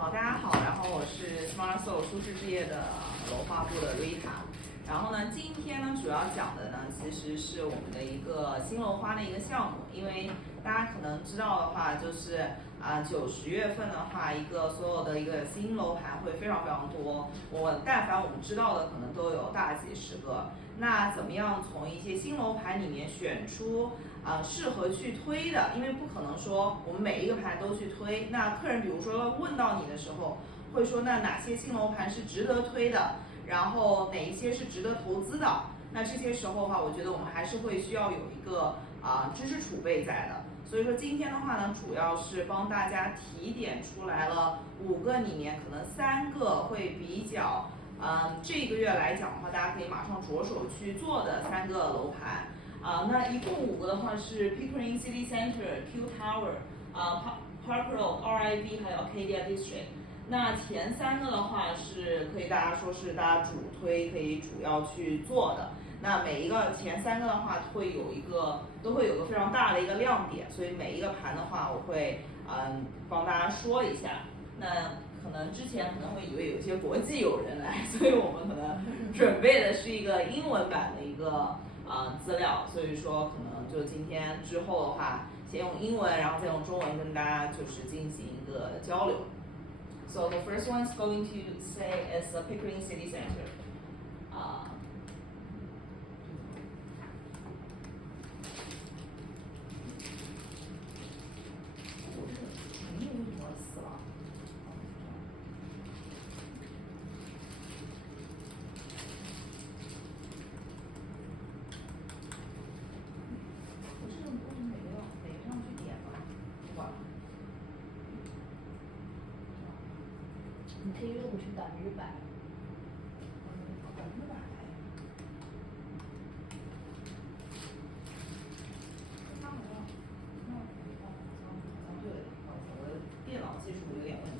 好，大家好，然后我是 Smart Soul 舒适置业的楼花部的 Rita。然后呢，今天呢主要讲的呢，其实是我们的一个新楼花的一个项目。因为大家可能知道的话，就是9、10月份的话，所有的一个新楼盘会非常非常多。但凡我们知道的，可能都有大几十个。那怎么样从一些新楼盘里面选出适合去推的？因为不可能说我们每一个盘都去推。那客人比如说问到你的时候，会说那哪些新楼盘是值得推的？然后哪一些是值得投资的？那这些时候的话，我觉得我们还是会需要有一个知识储备在的。所以说今天的话呢，主要是帮大家提点出来了5个里面，可能3个会比较这个月来讲的话，大家可以马上着手去做的3个楼盘。那一共5个的话是 Pickering City Center、Q Tower、Park Road、RIV 还有 Arcadia District。那前3个的话是可以大家说是大家主推可以主要去做的。那每一个前3个的话都会有一个非常大的一个亮点，所以每一个盘的话我会帮大家说一下。那可能之前可能会以为有些国际友人来，所以我们可能准备的是一个英文版的一个资料，所以说可能就今天之后的话，先用英文，然后再用中文跟大家就是进行一个交流。So the first one is going to say is the Pickering City Center.你可以录成100%。我的电脑技术有点问题。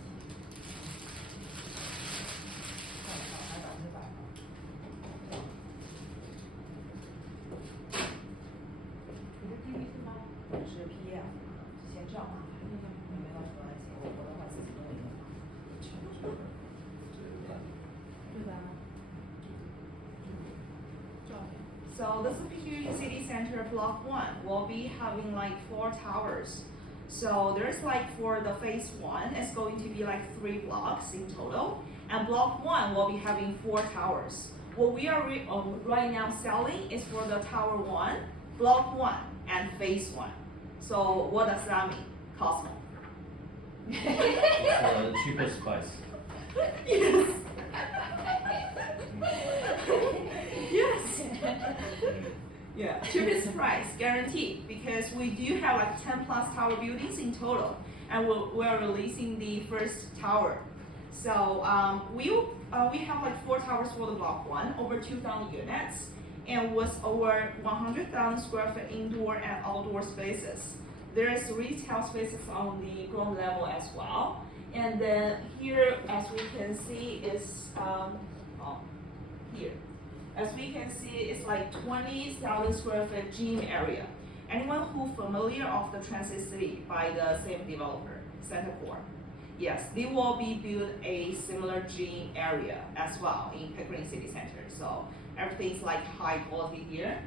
你是 PPT 吗？我是 PDF， 先这样吧，没关系，我的话自己弄一个。So this Pickering City Center Block 1 will be having like 4 towers. So there's like for the phase 1, it's going to be like 3 blocks in total, and block 1 will be having 4 towers. What we are right now selling is for the tower 1, block 1, and phase 1. So what does that mean, Cosmo? The cheapest price. Yes. Yes. Yeah, cheapest price guaranteed, because we do have like 10 plus tower buildings in total, and we're releasing the first tower. So we have like 4 towers for the block 1, over 2,000 units, and with over 100,000 square feet indoor and outdoor spaces. There is retail spaces on the ground level as well. And then here, as we can see, is here. As we can see, it's like 20,000 square feet gym area. Anyone who familiar of the Transit City by the same developer, Centercore, yes, they will be build a similar gym area as well in Pickering City Center. So everything's like high quality here.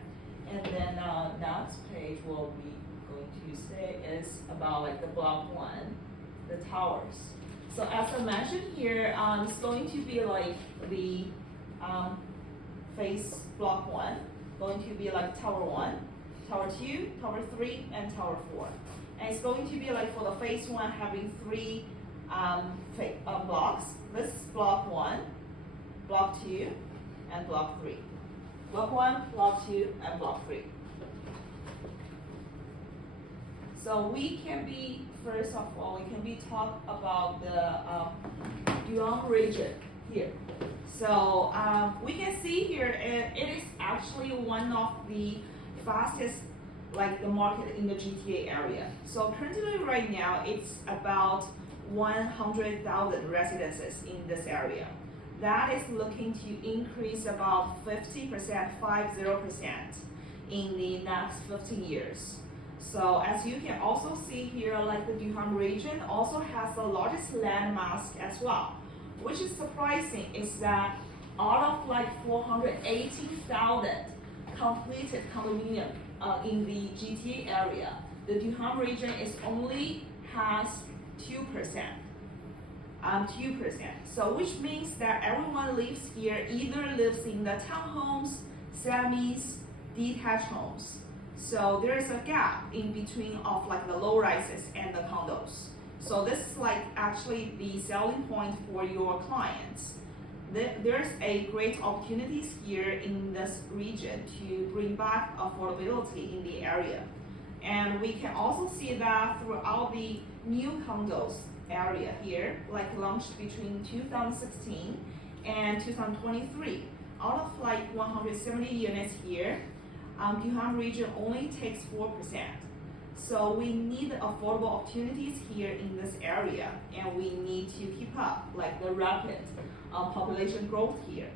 And then next page will be going to say is about like the block 1, the towers. So as I mentioned here, it's going to be like the phase block 1, going to be like tower 1, tower 2, tower 3, and tower 4. And it's going to be like for the phase 1 having 3 blocks. This is block 1, block 2, and block 3. Block 1, block 2, and block 3. So we can be, first of all, talk about the Zhang region here. So we can see here it is actually one of the fastest like the market in the GTA area. So currently right now it's about 100,000 residences in this area. That is looking to increase about 50%, in the next 15 years. So as you can also see here, like the Durham region also has the largest land mass as well. Which is surprising is that out of like 480,000 completed condominium in the GTA area, the Durham region is only has 2%. 2%. So which means that everyone lives here either lives in the townhomes, semis, detached homes. So there is a gap in between of like the low rises and the condos. So this is like actually the selling point for your clients. There's a great opportunities here in this region to bring back affordability in the area. And we can also see that throughout the new condos area here, like launched between 2016 and 2023. Out of like 170 units here, Durham region only takes 4%. So we need affordable opportunities here in this area, and we need to keep up like the rapid population growth here.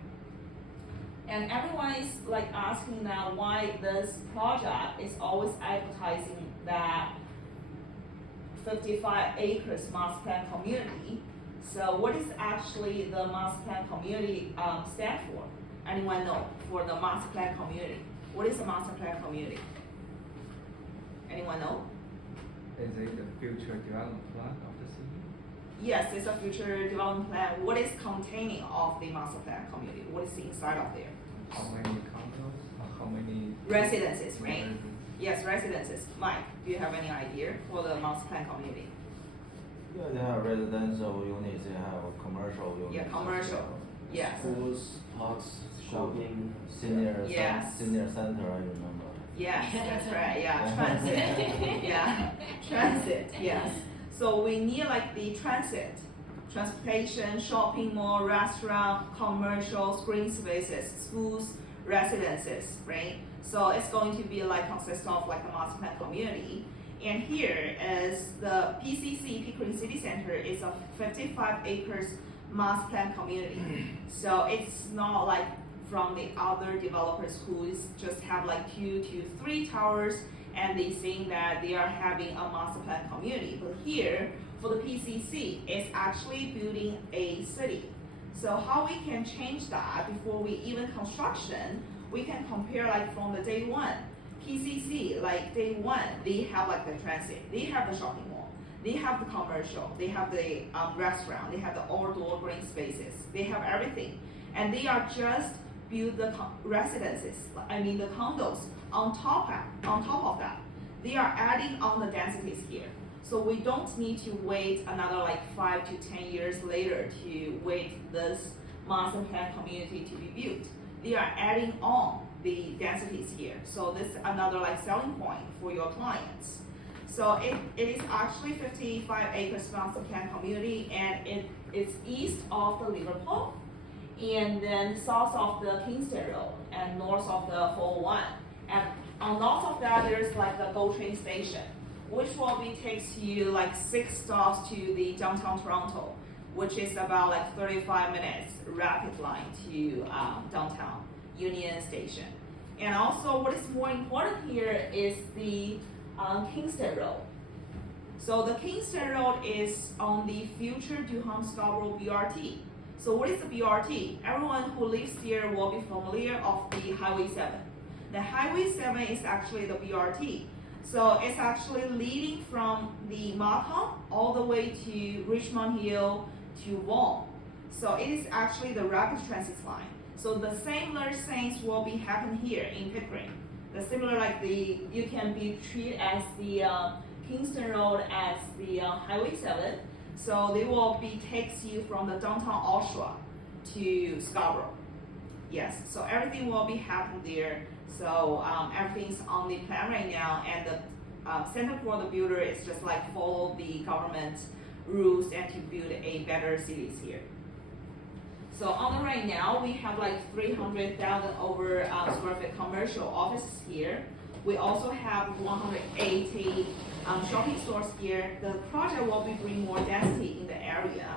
And everyone is like asking now why this project is always advertising that 55 acres master plan community. So what is actually the master plan community stand for? Anyone know for the master plan community? What is a master plan community? Anyone know? Is it the future development plan of the city? Yes, it's a future development plan. What is containing of the master plan community? What is inside of there? How many condos? How many Residences, right? Yes, residences. Mike, do you have any idea for the master plan community? Yeah, they have residential units, they have commercial units. Yeah, commercial. Yes. Schools, parks, shopping, senior, Yes. senior center, I remember. Yes, that's right. Yeah, transit. Yeah, transit. Yes. So we need like the transit, transportation, shopping mall, restaurant, commercial, green spaces, schools, residences, right? So it's going to be like consist of like the master plan community. And here is the PCC, Pickering City Center, is a 55 acres master plan community. So it's not like from the other developers who is just have like 2 to 3 towers and they think that they are having a master plan community. But here for the PCC, it's actually building a city. So how we can change that before we even construction, we can compare like from the day one. PCC, like day one, they have like the transit, they have the shopping mall, they have the commercial, they have the restaurant, they have the outdoor green spaces, they have everything. And they are just build the residences, the condos on top of that. They are adding on the densities here. So we don't need to wait another like 5 to 10 years later to wait this master plan community to be built. They are adding on the densities here. So this is another like selling point for your clients. So it is actually 55 acres master plan community, and it is east of the Liverpool, and then south of the Kingston Road, and north of the 401. And on north of that, there's like the GO train station, which will be takes you like 6 stops to the downtown Toronto, which is about like 35 minutes rapid line to downtown Union Station. And also what is more important here is the Kingston Road. So the Kingston Road is on the future Durham Scarborough BRT. So what is the BRT? Everyone who lives here will be familiar of the Highway 7. The Highway 7 is actually the BRT. So it's actually leading from the Markham all the way to Richmond Hill to Vaughan. So it is actually the rapid transit line. So the similar things will be happen here in Pickering. The similar like you can be treated as the Kingston Road as the Highway 7. So they will be takes you from the downtown Oshawa to Scarborough. Yes, so everything will be happening there. So everything's on the plan right now, and the center for the builder is just like follow the government rules and to build a better cities here. So on the right now, we have like 300,000 over square feet commercial offices here. We also have 180 shopping stores here. The project will be bring more density in the area,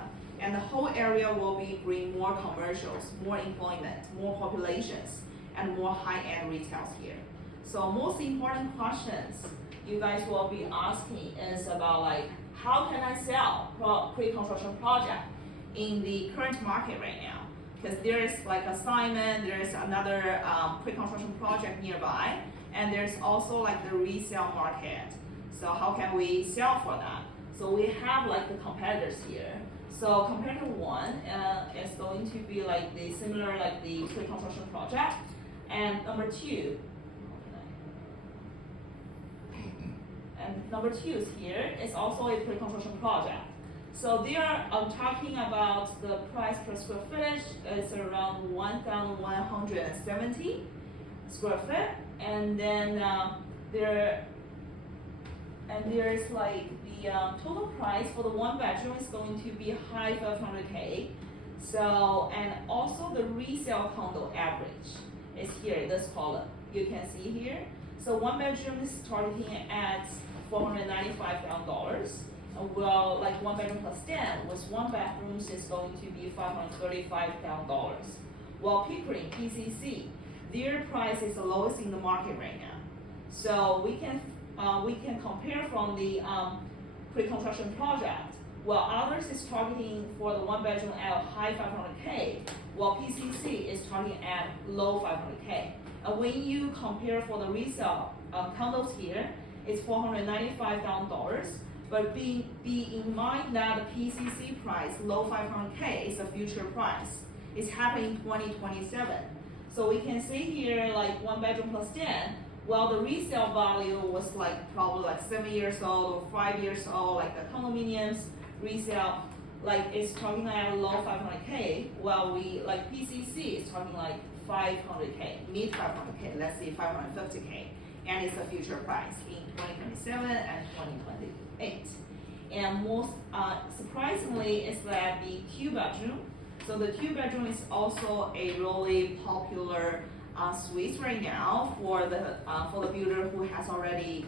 and the whole area will be bring more commercials, more employment, more populations, and more high-end retails here. So most important questions you guys will be asking is about like how can I sell pre-construction project in the current market right now? Because there is like assignment, there is another pre-construction project nearby, and there's also like the resale market. So how can we sell for that? So we have like the competitors here. So competitor one is going to be like the similar like the pre-construction project, and number two is here is also a pre-construction project. So they are talking about the price per square footage is around 1,170 square foot, and then there is like the total price for the one bedroom is going to be high 500K. So, and also the resale condo average is here, this column. You can see here. So one bedroom is starting at $495,000. Well, like one bedroom plus 10 with one bedroom is going to be $535,000. While Pickering, PCC, their price is the lowest in the market right now. So we can compare from the pre-construction project. While others is targeting for the one bedroom at high 500K, while PCC is targeting at low 500K. And when you compare for the resale condos here, it's $495,000. But be in mind that the PCC price, low 500K, is a future price. It's happening in 2027. So we can see here like one bedroom plus 10, well the resale value was like probably like 7 years old or 5 years old, like the condominiums resale, like it's talking at low 500K, while we like PCC is talking like 500K, mid 500K, let's say 550K, and it's a future price in 2027 and 2028. And most surprisingly is that the two bedroom. So the two bedroom is also a really popular suite right now for the builder who has already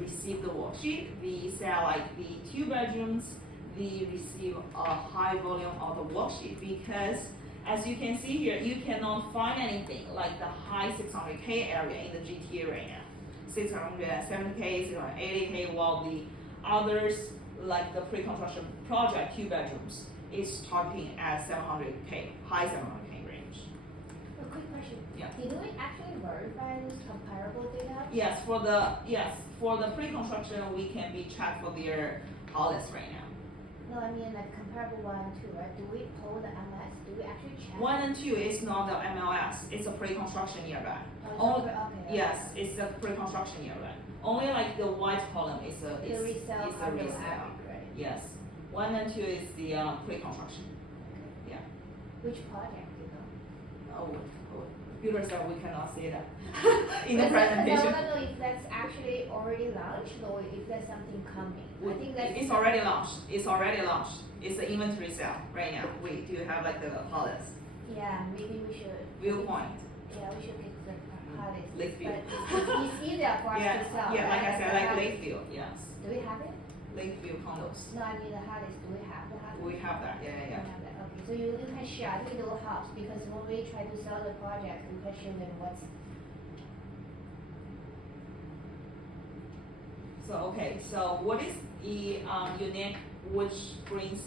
received the worksheet. We sell like the two bedrooms. They receive a high volume of the worksheet because, as you can see here, you cannot find anything like the high 600K area in the GTA right now. 670K, 680K, while the others, like the pre-construction project, two bedrooms, is targeting at 700K, high 700K range. A quick question. Yeah. Did we actually verify this comparable data? Yes, for the pre-construction, we can be checked for their audits right now. No, I mean like comparable 1 and 2, right? Do we pull the MS? Do we actually check? 1 and 2 is not the MLS, it's a pre-construction nearby. Oh, Only, okay. yes, it's the pre-construction nearby. Only like the white column is a The resale is a condo resale. average, right? Yes, 1 and 2 is the pre-construction. Okay. Yeah. Which project, you know? Builder said we cannot say that in the But presentation. I want to know if that's actually already launched or if there's something coming. I think that's It's already launched. It's already launched. It's the inventory sale right now. We do have like the holidays. Yeah, maybe we should. Viewpoint. Yeah, we should get the holidays. Lakeview. But it's easier for us Yeah, to sell. yeah. Like I right? said, like Lakeview. Yes, Do we have it? Lakeview condos. No, I mean the holidays. Do we have the holidays? We have that. Yeah, We yeah, have that. Okay, so you can share. I think it will help because when we try to sell the project, we can show them what's. So okay, so what is the unique, which brings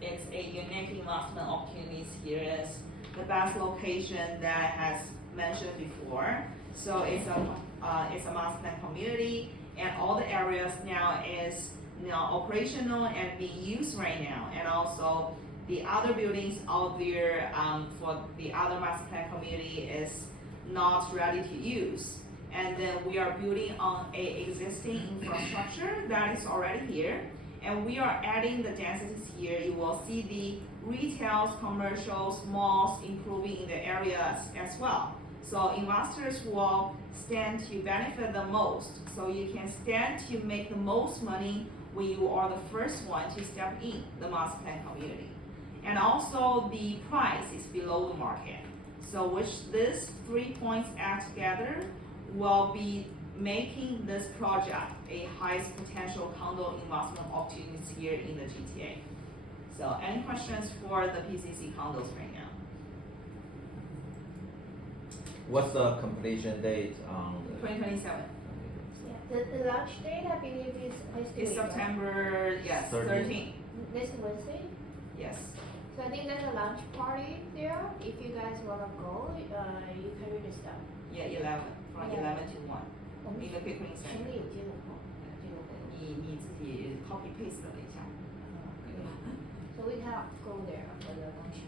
it's a unique investment opportunities here is the best location that I has mentioned before. So it's a master plan community, and all the areas now is operational and being used right now, and also the other buildings out there for the other master plan community is not ready to use. And then we are building on a existing infrastructure that is already here, and we are adding the densities here. You will see the retails, commercials, malls improving in the areas as well. So investors will stand to benefit the most. So you can stand to make the most money when you are the first one to step in the master plan community. And also the price is below the market. So which these 3 points add together will be making this project a highest potential condo investment opportunities here in the GTA. So any questions for the PCC condos right now? What's the completion date on the? 2027. Yeah. The launch date, I believe, is next week. It's September, yes, 13. Next Wednesday. Yes. So I think there's a launch party there. If you guys wanna go, you can register. Yeah, 11 from Yeah. 11 to 1. 我们一个 quick link 群 center. 里有接龙吗？接龙会。你自己 copy paste 了一下。 So we can go there for the launch.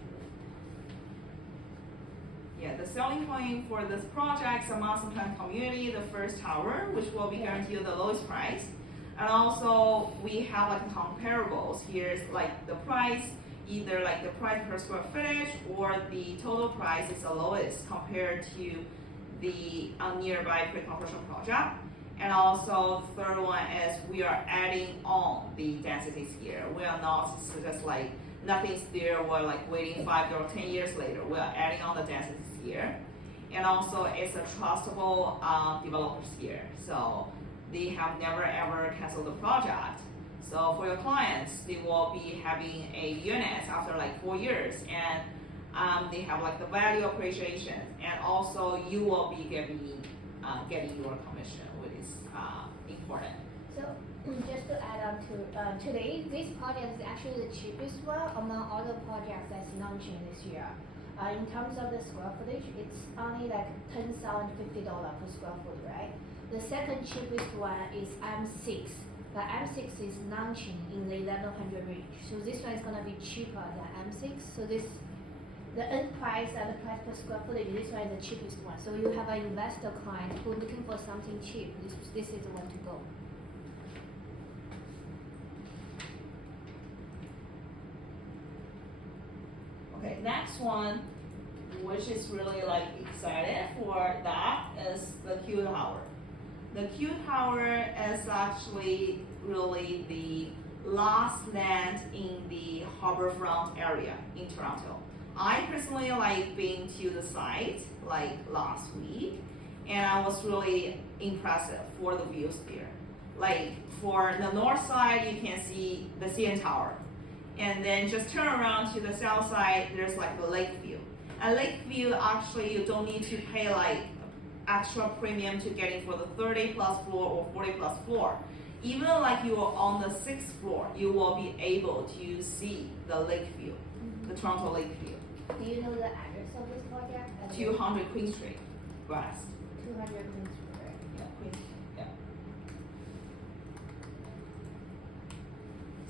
Yeah, the selling point for this project is a master plan community, the first tower, which will be guaranteed the lowest price. And also we have like comparables. Here's like the price, either like the price per square footage or the total price is the lowest compared to the nearby pre-construction project. And also the third one is we are adding on the densities here. We are not just like nothing's there, we're like waiting 5 or 10 years later. We are adding on the densities here. And also it's a trustable developers here. So they have never ever canceled the project. So for your clients, they will be having a unit after like 4 years, and they have like the value appreciation, and also you will be getting your commission, which is important. So just to add on to today, this project is actually the cheapest one among all the projects that's launching this year. In terms of the square footage, it's only like $10,050 per square foot, right? The second cheapest one is M6. The M6 is launching in the 1100 range. So this one is gonna be cheaper than M6. So the end price and the price per square footage, this one is the cheapest one. So you have an investor client who's looking for something cheap. This is the one to go. Okay, next one, which is really like excited for that, is the Q Tower. The Q Tower is actually really the last land in the harborfront area in Toronto. I personally like being to the site like last week, and I was really impressed for the views there. Like for the north side, you can see the CN Tower. And then just turn around to the south side, there's like the lake view. And lake view, actually, you don't need to pay like extra premium to get in for the 30 plus floor or 40 plus floor. Even like you are on the 6th floor, you will be able to see the lake view, the Toronto lake view. Do you know the address of this project? 200 Queen Street, West. 200 Queen Street, right? Yeah, Queen, yeah.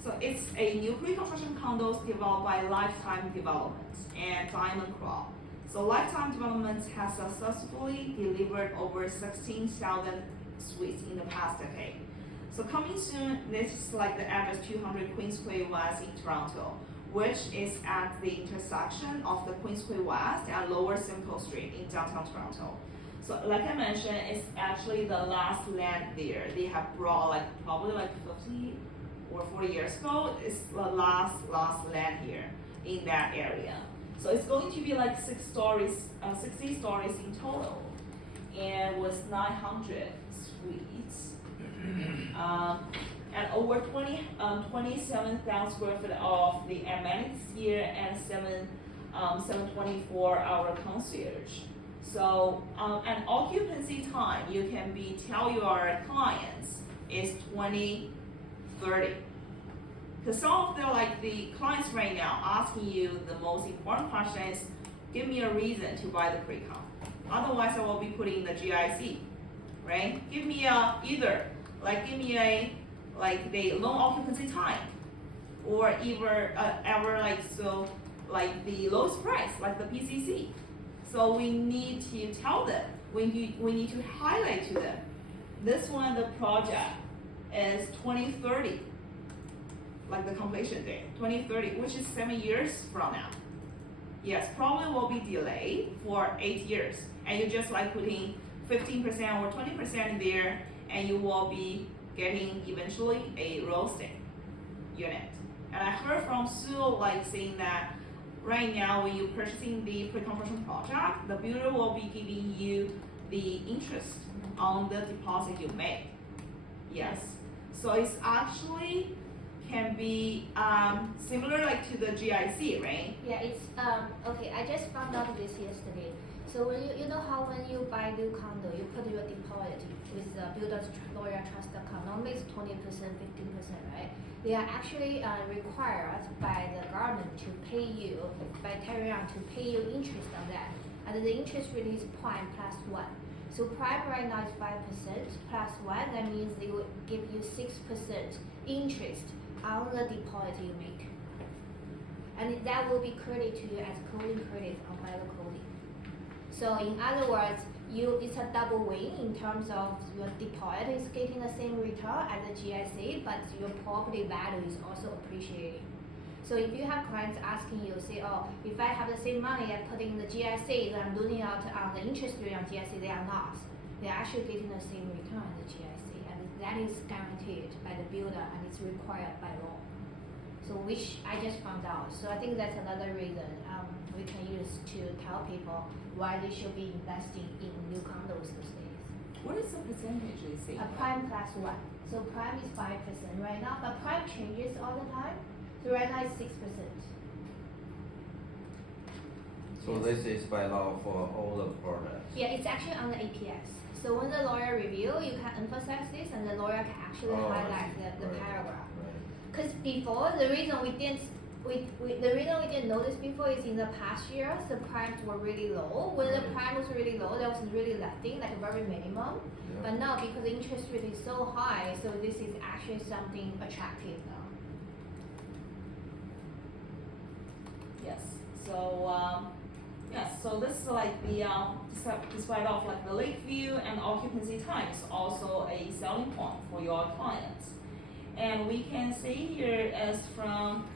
So it's a new pre-construction condos developed by Lifetime Developments and Diamond Crop. So Lifetime Developments has successfully delivered over 16,000 suites in the past decade. So coming soon, this is like the address 200 Queensway West in Toronto, which is at the intersection of the Queensway West and Lower Simcoe Street in downtown Toronto. So like I mentioned, it's actually the last land there. They have brought like probably like 50 or 40 years ago. It's the last land here in that area. So it's going to be like 60 stories in total, and with 900 suites, and over 27,000 square feet of the amenities here, and 724-hour concierge. So an occupancy time you can tell your clients is 2030. Because some of the clients right now asking you the most important question is, give me a reason to buy the pre-con. Otherwise, I will be putting the GIC, right? Give me either the loan occupancy time, or either the lowest price, like the PCC. So we need to tell them. We need to highlight to them. This one, the project is 2030. Like the completion date, 2030, which is 7 years from now. Yes, probably will be delayed for 8 years, and you just like putting 15% or 20% there, and you will be getting eventually a real estate unit. And I heard from Sue like saying that right now when you're purchasing the pre-construction project, the builder will be giving you the interest on the deposit you made. Yes, so it's actually can be similar like to the GIC, right? Yeah, it's okay. I just found out this yesterday. So when you know how when you buy new condo, you put your deposit with the builder's lawyer trust account. Normally it's 20%, 15%, right? They are actually required by the government to pay you by carrying on to pay you interest on that, and the interest rate is prime plus 1. So prime right now is 5% plus 1. That means they will give you 6% interest on the deposit you make, and that will be credited to you as closing credit by the closing. So in other words, it's a double win in terms of your deposit is getting the same return as the GIC, but your property value is also appreciating. So if you have clients asking you, say, oh, if I have the same money I put in the GIC, then I'm losing out on the interest rate on GIC, they are not. They're actually getting the same return as the GIC, and that is guaranteed by the builder and it's required by law. So which I just found out. So I think that's another reason we can use to tell people why they should be investing in new condos these days. What is the percentage they say? A prime plus 1. So prime is 5% right now, but prime changes all the time. So right now it's 6%. So this is by law for all the products. Yeah, it's actually on the APS. So when the lawyer review, you can emphasize this, and the lawyer can actually highlight the paragraph. Because before, the reason we didn't notice before is in the past years the primes were really low. When the prime was really low, there was really nothing, like a very minimum. Yeah. But now because the interest rate is so high, so this is actually something attractive now. Yes. So yes. So this is like the despite of like the lake view and occupancy time is also a selling point for your clients. And we can see here as from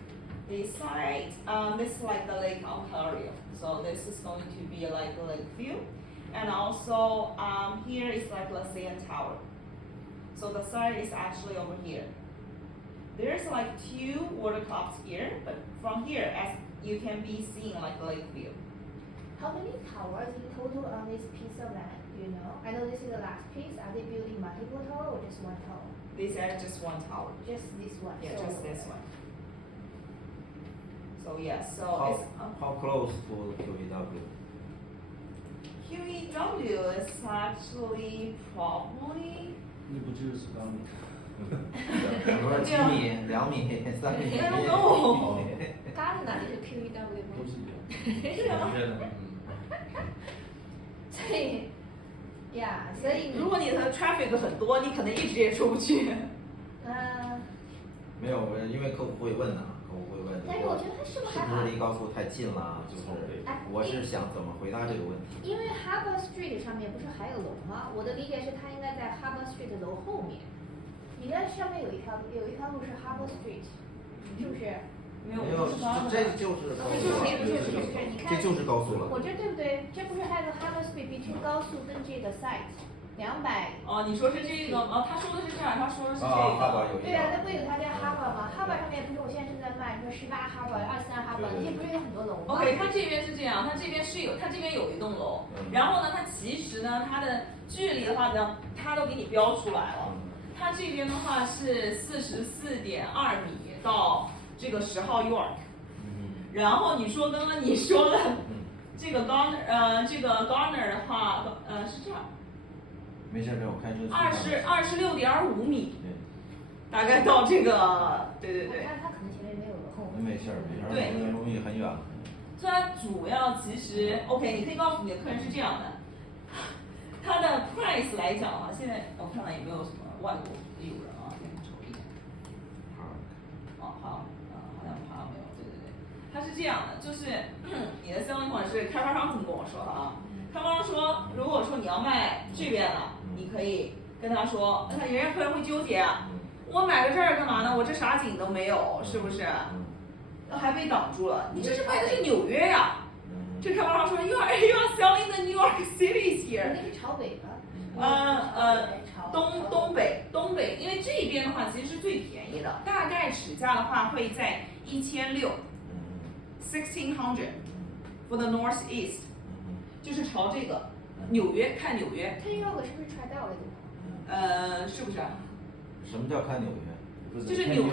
the side, this is like the Lake Ontario. So this is going to be like the lake view. And also here is like the CN Tower. So the side is actually over here. There's like 2 water clocks here, but from here as you can be seeing like the lake view. How many towers in total on this piece of land? Do you know? I know this is the last piece. Are they building multiple towers or just one tower? These are just one tower. Just this one. Yeah, so just this one. So yes, so How close to QEW? QEW is actually probably 那不就是刚我说几米、2米、3米、I don't know. 咖喱哪里是 QEW 吗？都是一样，对啊。觉得所以，yeah，所以如果你的 traffic 很多，你可能一直也出不去。没有，因为客户会问呐，但是我觉得他是不是还好？是不是离高速太近了？就是我是想怎么回答这个问题？因为 Harbour Street 上面不是还有楼吗？我的理解是它应该在 Harbour Street 的楼后面。你看上面有一条路是 Harbour Street， 是不是？没有，这就是高速了，这就是高速了。我这对不对？这不是还有个 Harbour Street between 高速跟这个 site 200。哦，你说是这个吗？他说的是这样，他说的是这个。对啊，那不有他家 Harbour 吗 ？Harbour 上面不是我现在正在卖，说18 Harbour、23 Harbour，那些不是有很多楼吗 ？OK， 他这边是这样，他这边有一栋楼，然后呢，它其实呢，它的距离的话呢，它都给你标出来了。它这边的话是44.2米到这个10号 York， 然后你说刚刚你说的这个 Garner 的话，是这样。没事，我开车。26.5米，大概到这个，对。他可能前面没有楼。没事，对，容易很远。所以它主要其实 OK， 你可以告诉你的客人是这样的，它的 price 来讲啊，现在我看看有没有什么外国友人啊，给你瞅一眼。好像没有，对，它是这样的，就是你的selling point是开发商这么跟我说的啊，开发商说，如果说你要卖这边了，你可以跟他说，那人家客人会纠结啊，我买个这儿干嘛呢？我这啥景都没有，是不是？还被挡住了，你这是卖的是纽约呀。这开发商说 you are selling the New York City here。那是朝北吧？东北，因为这边的话其实是最便宜的，大概尺价的话会在1600 1600 for the northeast， 就是朝这个纽约看纽约。看 New York 是不是 try 到了对吧？是不是？什么叫看纽约？就是纽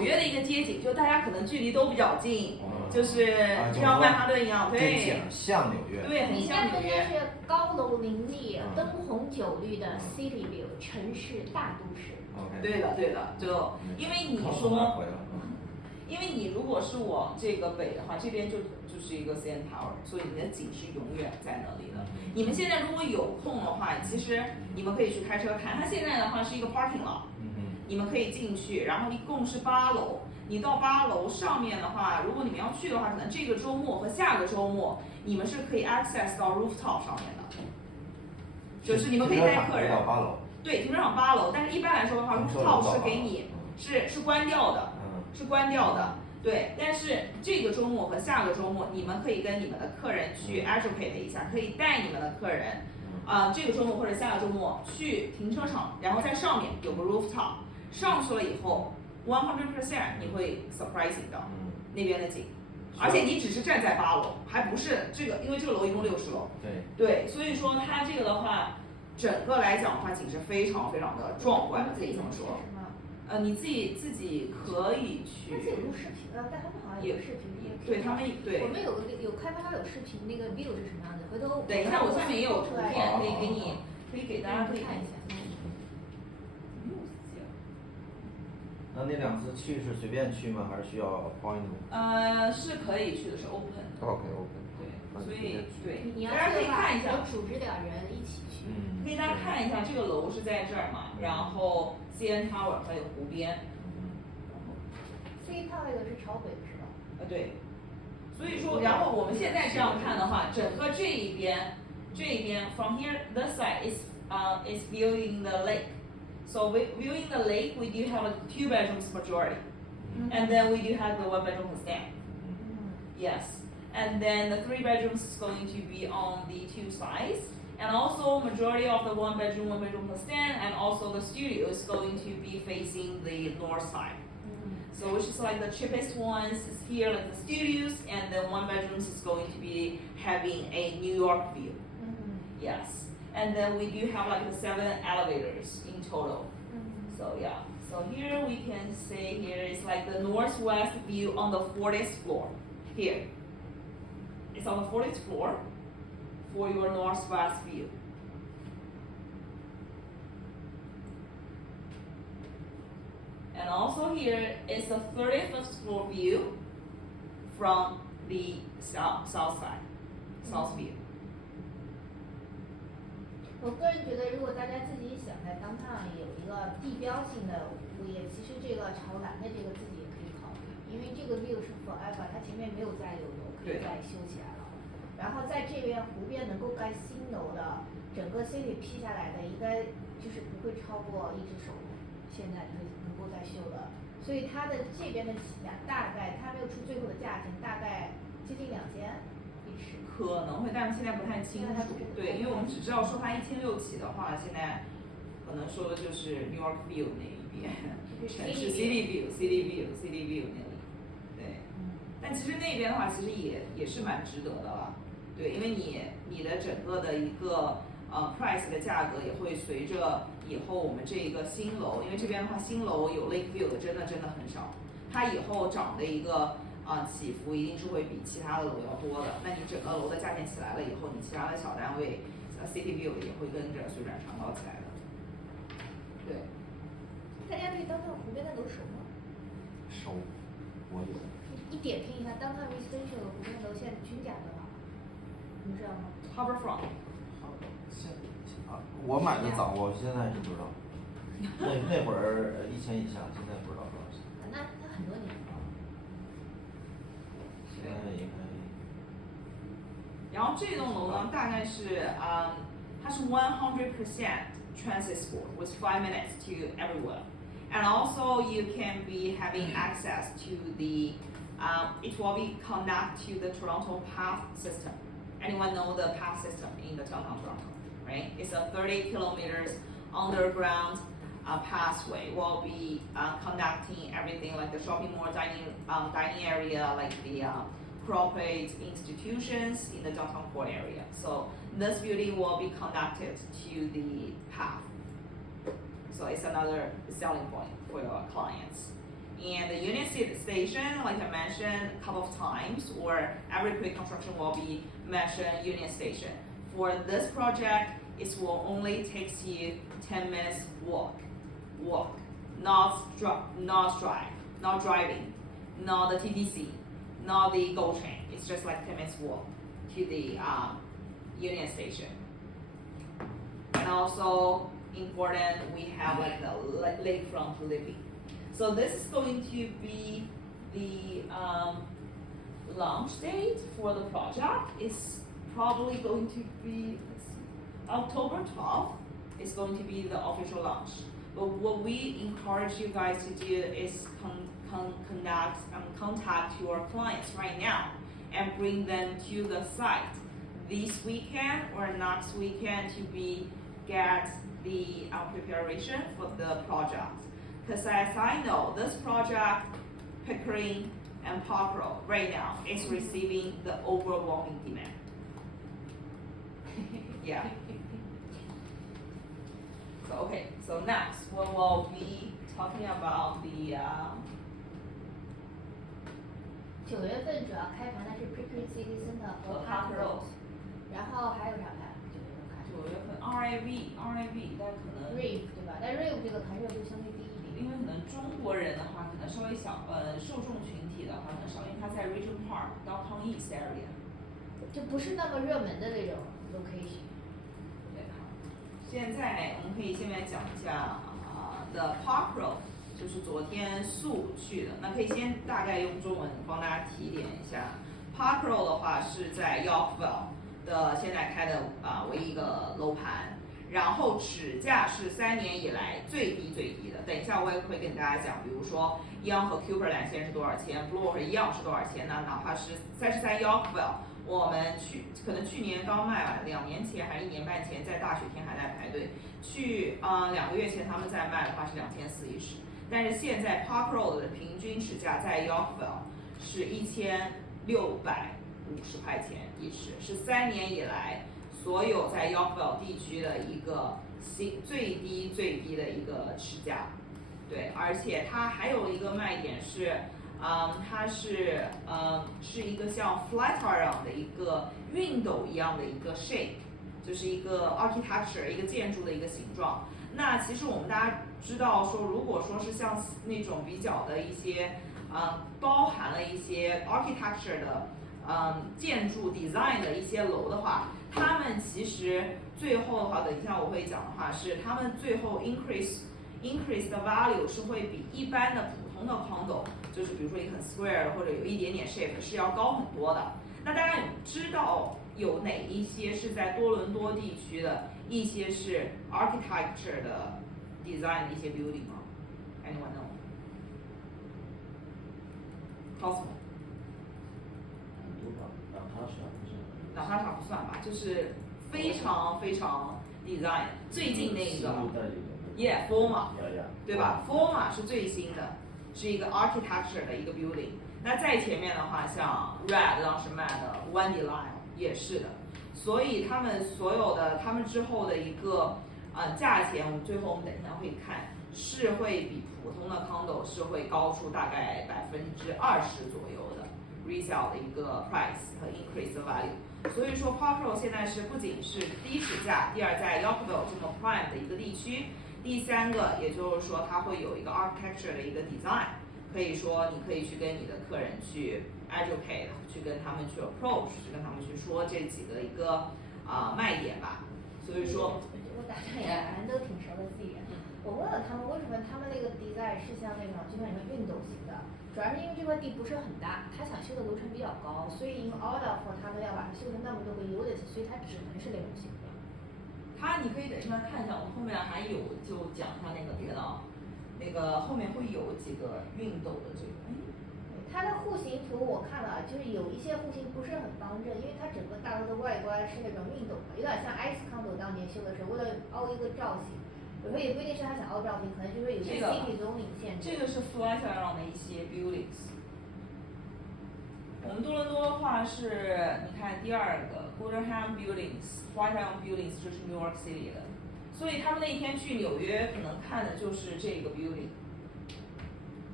约的一个街景，就大家可能距离都比较近，就是像曼哈顿一样，对，像纽约，对，很像纽约。是高楼林立、灯红酒绿的 city view 城市大都市。对的，就因为你说。因为你如果是往这个北的话，这边就是一个 CN Tower， 所以你的景是永远在那里的。你们现在如果有空的话，其实你们可以去开车看，它现在的话是一个 parking lot，你们可以进去，然后一共是8楼。你到8楼上面的话，如果你们要去的话，可能这个周末和下个周末，你们是可以 access 到 rooftop 上面的，就是你们可以带客人。到8楼。对，停车场8楼，但是一般来说的话 ，rooftop 是给你是关掉的。是关掉的，对。但是这个周末和下个周末，你们可以跟你们的客人去 educate 一下，可以带你们的客人，这个周末或者下个周末去停车场，然后在上面有个 rooftop， 上去了以后100% 你会 surprising 的那边的景，而且你只是站在8楼，还不是这个，因为这个楼一共60楼，对，所以说它这个的话，整个来讲的话，景是非常非常的壮观的，可以这么说。你自己可以去。而且有录视频但他们好像有视频对他们对。我们有开发商有视频，那个 view 是什么样的？回头等一下，我下面也有图片可以给你，可以给大家可以看一下。那2次去是随便去吗？还是需要 point？是可以去的，是 open。OK。对，所以对，你要大家可以看一下，组织点人一起去。可以大家看一下，这个楼是在这儿嘛，然后 CN Tower 还有湖边。CN Tower 是朝北是吧？对。所以说，然后我们现在这样看的话，整个这一边 from here this side is viewing the lake. So viewing the lake, we do have a 2 bedrooms majority, and then we do have the 1 bedroom stand. Yes, and then the 3 bedrooms is going to be on the 2 sides. And also majority of the 1 bedroom stand, and also the studio is going to be facing the north side. So which is like the cheapest ones is here, like the studios, and then 1 bedrooms is going to be having a New York view. Yes, and then we do have like the 7 elevators in total. So yeah, so here we can say here is like the northwest view on the 40th floor. Here, it's on the 40th floor. For your northwest view. And also here is the 35th floor view from the south side, south view. 我个人觉得，如果大家自己想在当趟有一个地标性的物业，其实这个朝南的这个自己也可以考虑，因为这个 view 是 forever， 它前面没有再有楼可以再修起来了。然后在这边湖边能够盖新楼的，整个 city 批下来的应该就是不会超过1只手，现在就是能够再修的。所以它的这边的起价大概，它没有出最后的价钱，大概接近2000一尺。可能会，但是现在不太清楚。对，因为我们只知道说它1600起的话，现在可能说的就是 New York View 那一边，城市 City View 那里。对，但其实那边的话，其实也是蛮值得的了。对，因为你的整个的一个price 的价格也会随着以后我们这一个新楼，因为这边的话新楼有 lake view 的真的很少，它以后涨的一个起伏一定是会比其他的楼要多的。那你整个楼的价钱起来了以后，你其他的小单位city view 也会跟着水涨船高起来的。对。大家对当趟湖边的楼熟吗？熟，我有。一点评一下当趟 residential 湖边楼现在均价多少？你知道吗 ？Harbourfront。我买的早，我现在是不知道。那会儿1000以下，现在不知道多少钱。那很多年了。现在应该。然后这栋楼呢，大概是它是100% transit score with 5 minutes to everywhere, and also you can be having access to the it will be connect to the Toronto path system. Anyone know the path system in the downtown Toronto, right? It's a 30 kilometers underground pathway. Will be connecting everything like the shopping mall, dining area, like the corporate institutions in the downtown core area. So this building will be connected to the path. So it's another selling point for your clients. And the unit station, like I mentioned a couple of times, or every pre-construction will be mentioned unit station. For this project, it will only takes you 10 minutes walk, not drive, not driving, not the TTC, not the GO train. It's just like 10 minutes walk to the union station. And also important, we have like the lakefront living. So this is going to be the launch date for the project. It's probably going to be, let's see, October 12th is going to be the official launch. But what we encourage you guys to do is contact your clients right now and bring them to the site this weekend or next weekend to get the preparation for the project. Because as I know, this project, Pickering and Park Road, right now is receiving the overwhelming demand. Yeah. So okay, so next we will be talking about the 9月份主要开盘的是 Pickering City Center 和 Park Road， 然后还有啥盘？9月份开。9月份 RAV， 但可能 Rave 对吧？但 Rave 这个盘热度相对低一点。因为可能中国人的话，可能稍微小，受众群体的话可能少，因为它在 Regent Park Downtown East area， 就不是那么热门的那种 location。对。现在我们可以下面讲一下The Park Road， 就是昨天素去的，那可以先大概用中文帮大家提点一下。Park Road 的话是在 Yorkville 的现在开的唯一一个楼盘。然后指价是3年以来最低的。等一下我也会跟大家讲，比如说 Young 和 Cooper 两线是多少钱 ，Bloor 和 Young 是多少钱呢？哪怕是33 Yorkville， 我们可能去年刚卖完，2年前还是1年半前，在大雪天还在排队。2个月前他们在卖的话是2400一室，但是现在 Park Road 的平均指价在 Yorkville 是1650块钱一室，是3年以来所有在 Yorkville 地区的一个最低的一个持价，对，而且它还有一个卖点是，它是一个像 Flatiron 的一个熨斗一样的一个 shape， 就是一个 architecture 一个建筑的一个形状。那其实我们大家知道说，如果说是像那种比较的一些包含了一些 architecture 的建筑 design 的一些楼的话，他们其实最后的话，等一下我会讲的话是他们最后 increase 的 value 是会比一般的普通的 condo， 就是比如说一个很 square 的或者有一点点 shape 是要高很多的。那大家知道有哪一些是在多伦多地区的一些是 architecture 的 design 的一些 building 吗 ？Anyone know? Cosmo。哪怕不算吧，就是非常 design 最近那个 ，Forma， 对吧 ？Forma 是最新的，是一个 architecture 的一个 building。那在前面的话，像 Red 当时卖的 Wendy Line 也是的，所以他们所有的他们之后的一个价钱，我们等一下会看，是会比普通的 condo 是会高出大概20%左右的 resale 的一个 price 和 increase 的 value。所以说 Park Road 现在是不仅是低指价，第二在 Yorkville 这么 prime 的一个地区，第三个也就是说它会有一个 architecture 的一个 design， 可以说你可以去跟你的客人去 educate， 去跟他们去 approach， 去跟他们去说这几个一个卖点吧。所以说，我打断一下，咱都挺熟的资源。我问了他们为什么他们那个 design 是像那种就像你们熨斗型的，主要是因为这块地不是很大，他想修的楼层比较高，所以 in order for 他们要把它修成那么多个 unit， 所以它只能是那种型的。你可以等一下看一下，我们后面还有就讲一下那个别的，那个后面会有几个熨斗的这个。它的户型图我看了，就是有一些户型不是很方正，因为它整个大楼的外观是那种熨斗的，有点像 Ice Condo 当年修的时候，为了凹一个造型。有时候也不一定是他想凹造型，可能就是有些 city zoning 限制。这个是 Flatiron 的一些 buildings。我们多伦多的话是，你看第二个 Gordonham Buildings， Flatiron Buildings 就是 New York City 的，所以他们那一天去纽约可能看的就是这个 building，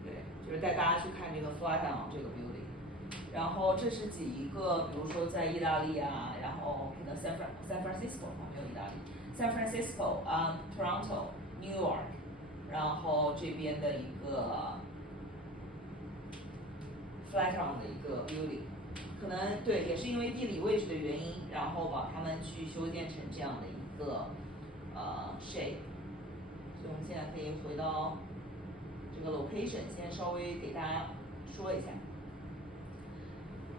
对，就是带大家去看这个 Flatiron 这个 building。然后这是几个，比如说在意大利啊，然后可能 San Francisco 没有意大利 ，San Francisco Toronto New York， 然后这边的一个 Flatiron 的一个 building， 可能对也是因为地理位置的原因，然后把它们去修建成这样的一个shape。所以我们现在可以回到这个 location， 先稍微给大家说一下。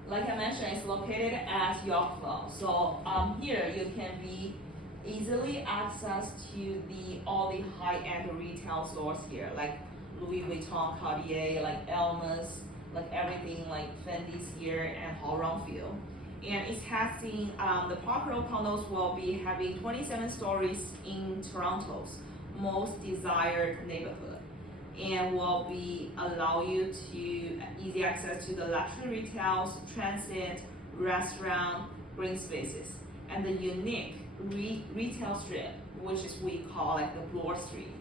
Like I mentioned, it's located at Yorkville. So here you can be easily access to all the high-end retail stores here, like Louis Vuitton, Cartier, like Elmer's, like everything like Fendi's here and Hall-Ronfield. And it's having the Park Row condos will be having 27 stories in Toronto's most desired neighborhood. And will be allow you to easy access to the luxury retails, transit, restaurant, green spaces, and the unique retail strip, which is we call like the Bloor Street,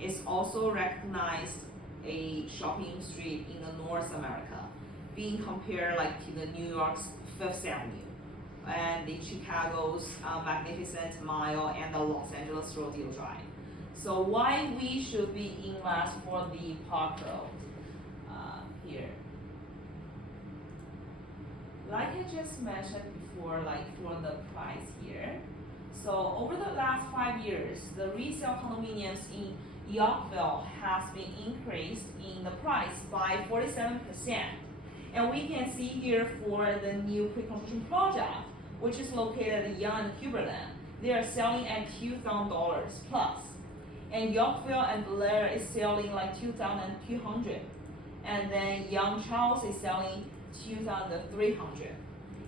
is also recognized a shopping street in the North America, being compared like to the New York's Fifth Avenue, and the Chicago's Magnificent Mile, and the Los Angeles Rodeo Drive. So why we should be invest for the Park Road here? Like I just mentioned before, like for the price here. So over the last 5 years, the resale condominiums in Yorkville has been increased in the price by 47%. And we can see here for the new pre-construction project, which is located at Young and Huberland, they are selling at $2,000 plus. And Yorkville and Blair is selling like 2,200, and then Young Charles is selling 2,300.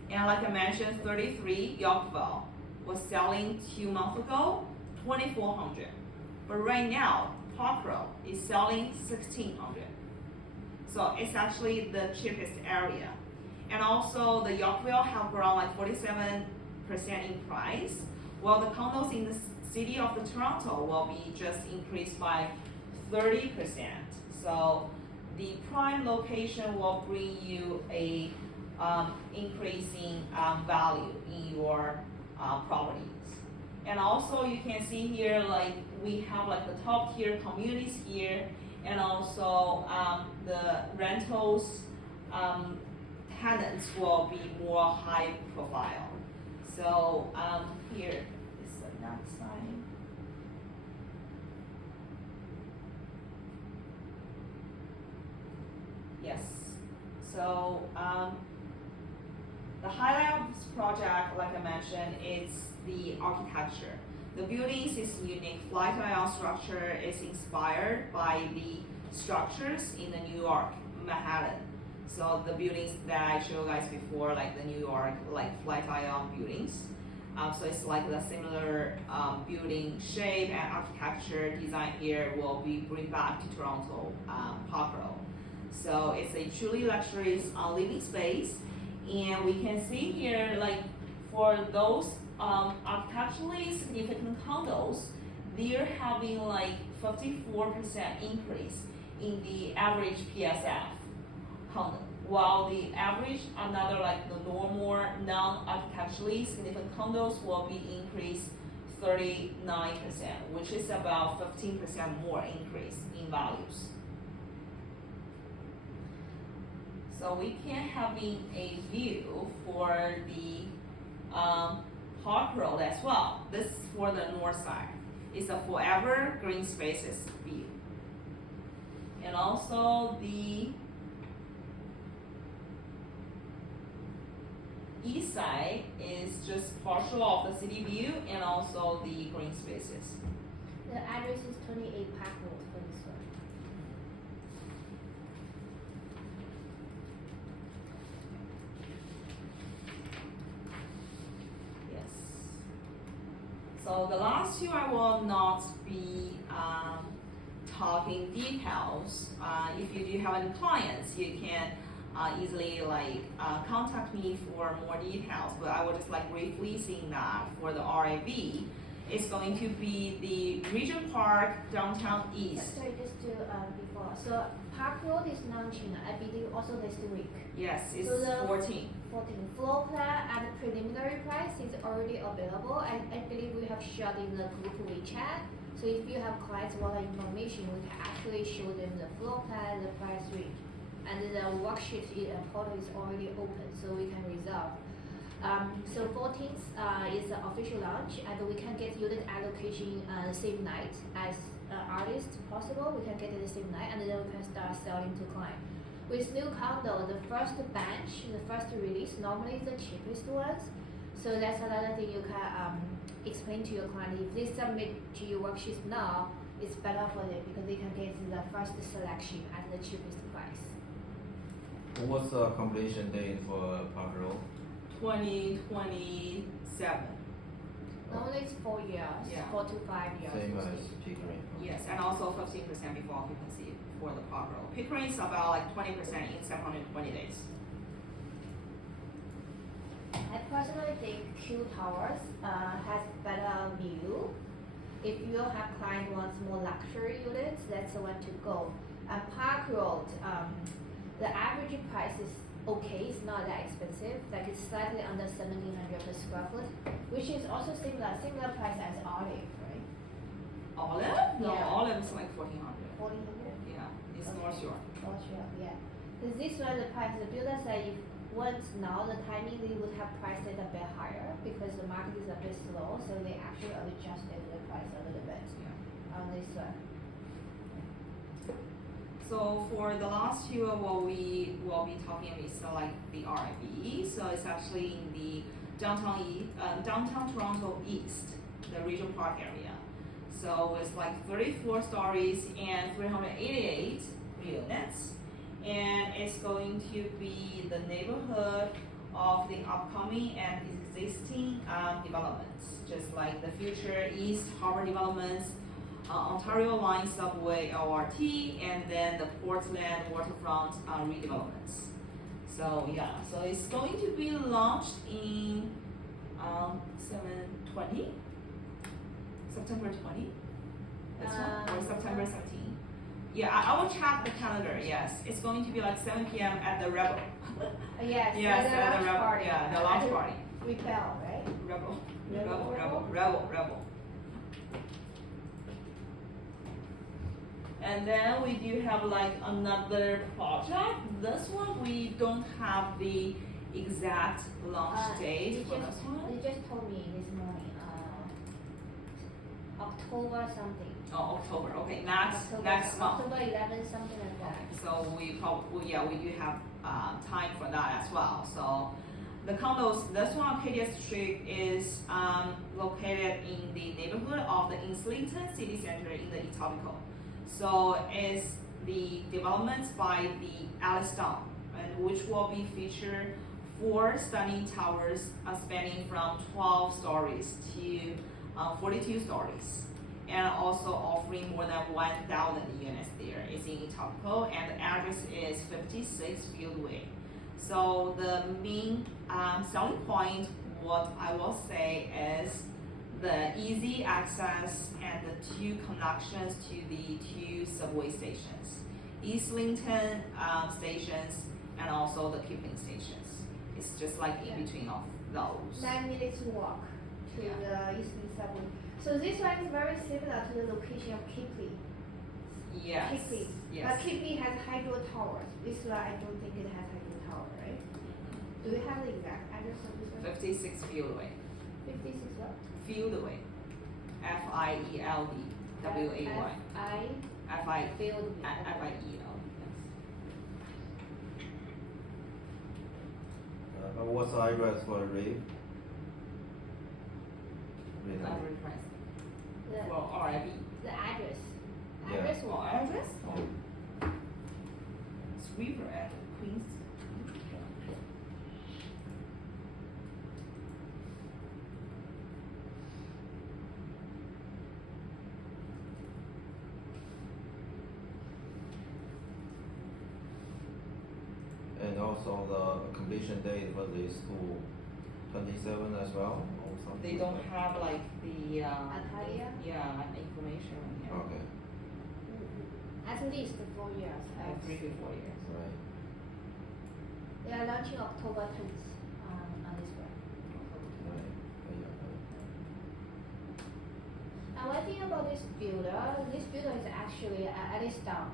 And like I mentioned, 33 Yorkville was selling 2 months ago 2,400, but right now Park Row is selling 1,600. So it's actually the cheapest area. And also the Yorkville have grown like 47% in price, while the condos in the city of the Toronto will be just increased by 30%. So the prime location will bring you a increasing value in your properties. And also you can see here like we have like the top tier communities here, and also the rentals tenants will be more high profile. So here is the next slide. Yes. So the highlight of this project, like I mentioned, is the architecture. The buildings is unique. Flatiron structure is inspired by the structures in the New York, Manhattan. So the buildings that I showed you guys before, like the New York, like Flatiron buildings. So it's like the similar building shape and architecture design here will be bring back to Toronto Park Row. So it's a truly luxurious living space, and we can see here like for those architecturally significant condos, they're having like 54% increase in the average PSF condo, while the average another like the normal non-architecturally significant condos will be increased 39%, which is about 15% more increase in values. So we can having a view for the Park Road as well. This is for the north side. It's a forever green spaces view. And also the east side is just partial of the city view and also the green spaces. The address is 28 Park Road for this one. Yes. So the last two I will not be talking details. If you do have any clients, you can easily like contact me for more details. But I will just like briefly saying that for the RAV, is going to be the Regent Park Downtown East. Sorry, just to before. So Park Road is launching, I believe, also next week. Yes, it's So the 14. 14 floor plan and preliminary price is already available. I believe we have shared in the group WeChat. So if you have clients want information, we can actually show them the floor plan, the price range, and the worksheet portal is already open, so we can reserve. So 14th is the official launch, and we can get unit allocation the same night as artist possible. We can get it the same night, and then we can start selling to client. With new condo, the first batch, the first release, normally is the cheapest ones. So that's another thing you can explain to your client. If they submit to your worksheets now, it's better for them because they can get the first selection at the cheapest price. What's the completion date for Park Road? 2027. Normally it's 4 years, Yeah. 4 to 5 years. Same it's as Pickering. Yes, and also 15% before occupancy for the Park Road. Pickering is about like 20% in 720 days. I personally think Q Towers has better view. If you have client wants more luxury units, that's the one to go. And Park Road, the average price is okay, it's not that expensive. Like it's slightly under 1,700 per square foot, which is also similar price as Olive, right? Olive? No, Yeah. Olive is like 1400. 1,400. Yeah, it's Okay. North Shore. Oh sure, yeah. Because this one, the price, the builder said if once now the timing they would have priced it a bit higher because the market is a bit slow, so they actually adjusted the price a little bit Yeah. on this one. So for the last two, what we will be talking is like the RIB. So it's actually in the downtown Toronto East, the Regent Park area. So it's like 34 stories and 388 units, and it's going to be the neighborhood of the upcoming and existing developments, just like the future East Harbor developments, Ontario Line Subway LRT, and then the Portland waterfront redevelopments. So yeah, so it's going to be launched in 7/20, September 20. This one, or September 17. Yeah, I will check the calendar. Yes, it's going to be like 7 p.m. at the Rebel. Yes, Yes, the at launch the Rebel. party. Yeah, the launch party. Repel, right? Rebel. And then we do have like another project. This one we don't have the exact launch date for this one. You just told me this morning, October something. Oh, October. Okay, next month. October 11, something like that. Okay, so we do have time for that as well. So the condos, this one, Acadia Street, is located in the neighborhood of the Islington City Center in the Etobicoke. So it's the developments by the Alice Zhang, and which will be featured 4 stunning towers spanning from 12 stories to 42 stories, and also offering more than 1,000 units there. It's in Etobicoke, and the address is 56 Fieldway. So the main selling point, what I will say, is the easy access and the 2 connections to the 2 subway stations, Islington stations and also the Kipling stations. It's just like in between of those. 9 minutes walk to Yeah. the Eastern Subway. So this one is very similar to the location of Kipling. Yes. Kipling. Yes. But Kipling has hydro towers. This one I don't think it has hydro tower, right? Do we have the exact address of this one? 56 Fieldway. 56 what? Fieldway. F-I-E-L-D-W-A-Y. F-I-E-L. Field. F-I-E-L. What's the address for Rave? Yes. Rave. The, For RIB. the address. Yeah. Address For what? address? Oh. It's Weaver at Queens. And also the completion date for these 2 27 as well or something? They don't have like the Arcadia? yeah information on here. Okay, At least 4 years. 3 to 4 years. right. They are launching October 10th on this one. Right. And one thing about this builder is actually Alice Zhang.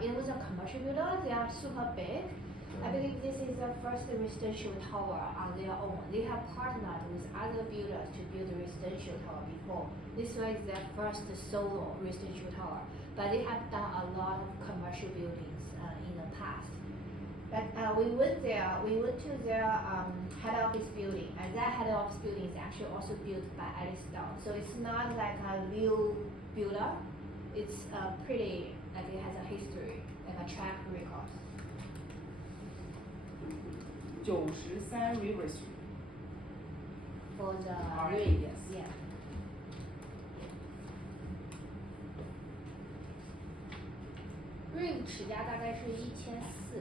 It was a commercial builder. They are super big. I believe this is the first residential tower on their own. They have partnered with other builders to build a residential tower before. This was their first solo residential tower, but they have done a lot of commercial buildings in the past. But we went to their head office building, and that head office building is actually also built by Alice Zhang. So it's not like a new builder. It's pretty, like it has a history, like a track record. 93 River Street. For the Alright, yes. Yeah. Rave 尺价大概是1400，1400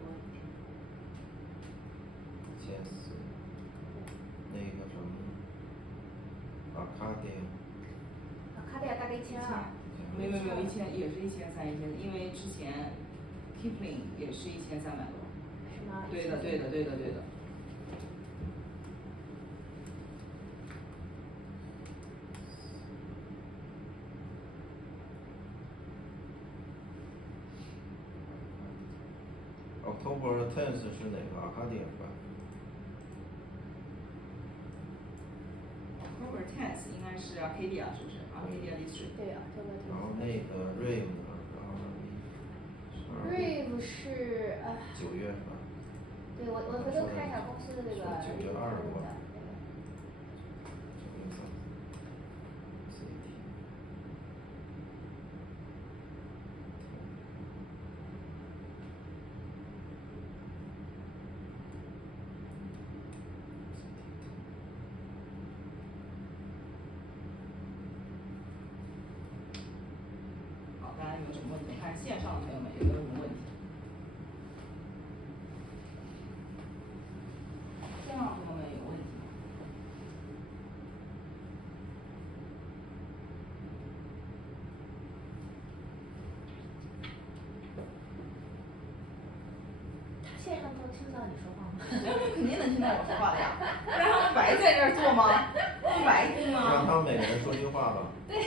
多一点。1400。那个什么，Arcadia。Arcadia 大概1200。没有1000，也是1300、1000，因为之前 Kipling 也是1300多。是吗？对的。October 10th 是哪个？Arcadia 是吧October 10th 应该是 Arcadia 是不是？Arcadia District。对，October 然后那个 Rave 呢Rave 是9月是吧？对我回头看一下公司的这个。9月20号。好，大家有没有什么问题？看线上的朋友们有没有什么问题？线上的朋友们有问题吗？他线上都听到你说话吗？肯定能听到我说话的呀，不然他们白在这儿做吗？不白听吗？让他们每个人说句话吧。让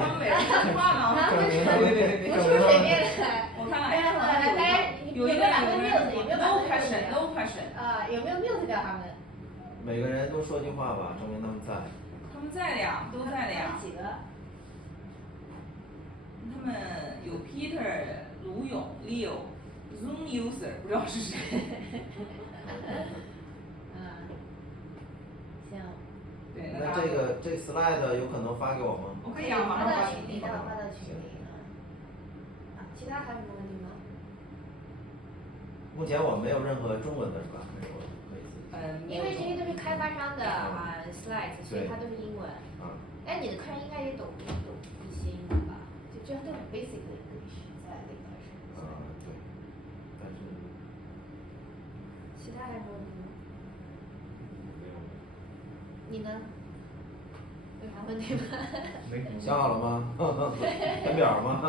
他们每人说句话吗？别，不是随便的。我看看，有一个no question。有没有 mute 掉他们？每个人都说句话吧，证明他们在。他们在的呀，都在的呀。几个？他们有 Peter、卢勇、Leo、Zoom user 不知道是谁。行。对，那这个 slide 有可能发给我吗？我可以啊，马上发给你。发到群里。其他还有什么问题吗？目前我们没有任何中文的是吧？没有，可以。因为这些都是开发商的slides，所以它都是英文。哎，你的客人应该也懂一些英文吧？就都很 basic 的 English 在那个是。对。但是。其他还有什么问题吗？没有。你呢？有啥问题吗？没什么。想好了吗？填表吗？